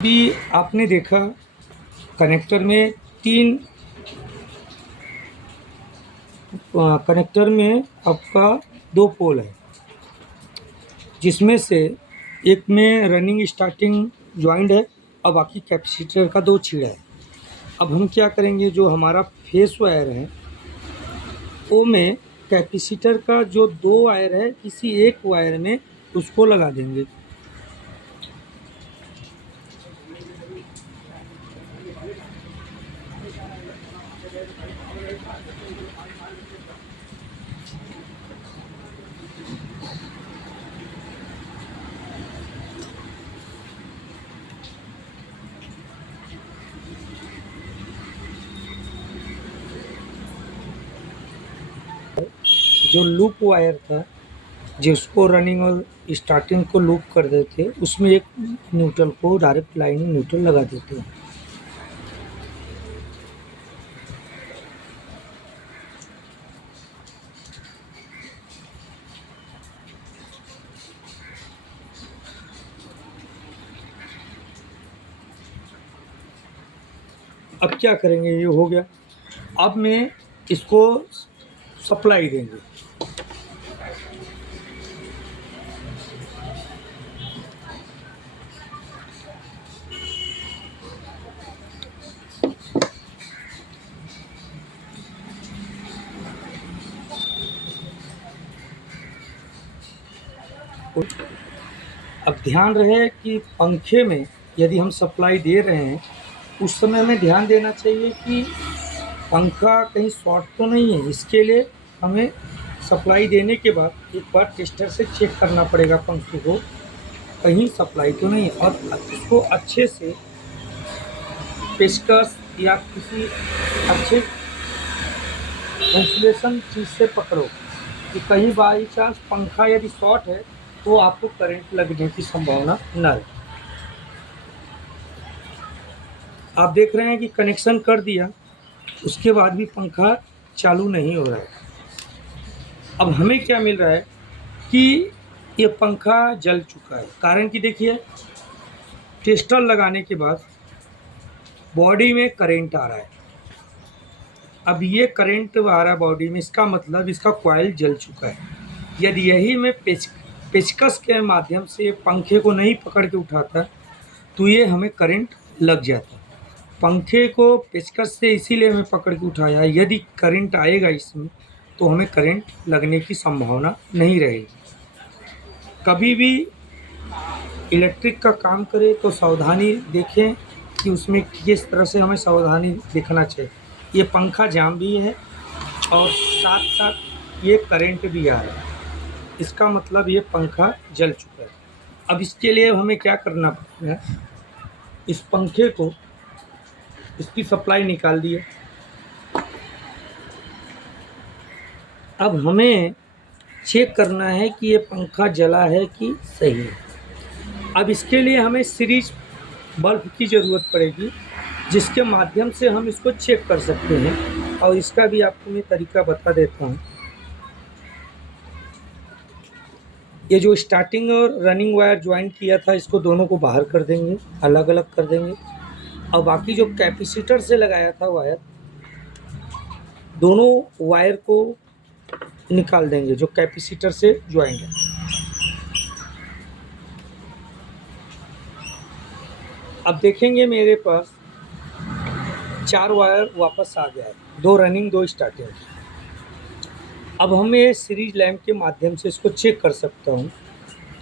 अभी आपने देखा कनेक्टर में तीन कनेक्टर में आपका दो पोल है, जिसमें से एक में रनिंग स्टार्टिंग जॉइंट है और बाकी कैपेसिटर का दो छेड़ा है। अब हम क्या करेंगे, जो हमारा फेस वायर है वो में कैपेसिटर का जो दो वायर है किसी एक वायर में उसको लगा देंगे। जो लूप वायर था जिसको रनिंग और स्टार्टिंग को लूप कर देते, उसमें एक न्यूट्रल को डायरेक्ट लाइन न्यूट्रल लगा देते हैं। अब क्या करेंगे, ये हो गया। अब मैं इसको सप्लाई देंगे। अब ध्यान रहे कि पंखे में यदि हम सप्लाई दे रहे हैं उस समय हमें ध्यान देना चाहिए कि पंखा कहीं शॉर्ट तो नहीं है। इसके लिए हमें सप्लाई देने के बाद एक बार टेस्टर से चेक करना पड़ेगा पंखे को, कहीं सप्लाई तो नहीं है, और उसको अच्छे से पेचकस या किसी अच्छे इंसुलेशन चीज़ से पकड़ो कि कहीं बाई चांस पंखा यदि शॉर्ट है तो आपको करंट लगने की संभावना न रहे। आप देख रहे हैं कि कनेक्शन कर दिया, उसके बाद भी पंखा चालू नहीं हो रहा है। अब हमें क्या मिल रहा है कि ये पंखा जल चुका है। कारण कि देखिए, टेस्टर लगाने के बाद बॉडी में करंट आ रहा है। अब ये करंट आ रहा है बॉडी में, इसका मतलब इसका कॉइल जल चुका है। यदि यही मैं पेचकस के माध्यम से पंखे को नहीं पकड़ के उठाता तो ये हमें करंट लग जाता। पंखे को पेचकस से इसीलिए हमें पकड़ के उठाया, यदि करंट आएगा इसमें तो हमें करंट लगने की संभावना नहीं रहेगी। कभी भी इलेक्ट्रिक का काम करें तो सावधानी देखें कि उसमें किस तरह से हमें सावधानी देखना चाहिए। ये पंखा जाम भी है और साथ साथ ये करंट भी आ रहा है, इसका मतलब ये पंखा जल चुका है। अब इसके लिए हमें क्या करना पड़ेगा, इस पंखे को इसकी सप्लाई निकाल दिए। अब हमें चेक करना है कि ये पंखा जला है कि सही है। अब इसके लिए हमें सीरीज बल्ब की ज़रूरत पड़ेगी, जिसके माध्यम से हम इसको चेक कर सकते हैं, और इसका भी आपको मैं तरीका बता देता हूँ। ये जो स्टार्टिंग और रनिंग वायर ज्वाइन किया था, इसको दोनों को बाहर कर देंगे, अलग अलग कर देंगे, और बाकी जो कैपेसिटर से लगाया था वायर, दोनों वायर को निकाल देंगे जो कैपेसिटर से ज्वाइन है। अब देखेंगे मेरे पास 4 वायर वापस आ गया है, 2 रनिंग 2 स्टार्टिंग। अब हम ये सीरीज लैंप के माध्यम से इसको चेक कर सकता हूँ।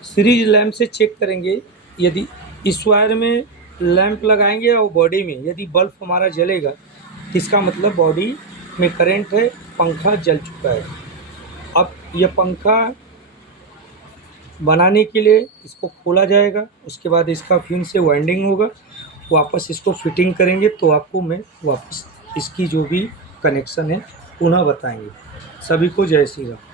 सीरीज लैंप से चेक करेंगे, यदि इस वायर में लैंप लगाएंगे और बॉडी में यदि बल्ब हमारा जलेगा तो इसका मतलब बॉडी में करंट है, पंखा जल चुका है। अब यह पंखा बनाने के लिए इसको खोला जाएगा, उसके बाद इसका फिर से वाइंडिंग होगा, वापस इसको फिटिंग करेंगे तो आपको मैं वापस इसकी जो भी कनेक्शन है पुनः बताएंगे। सभी को जय श्री राम।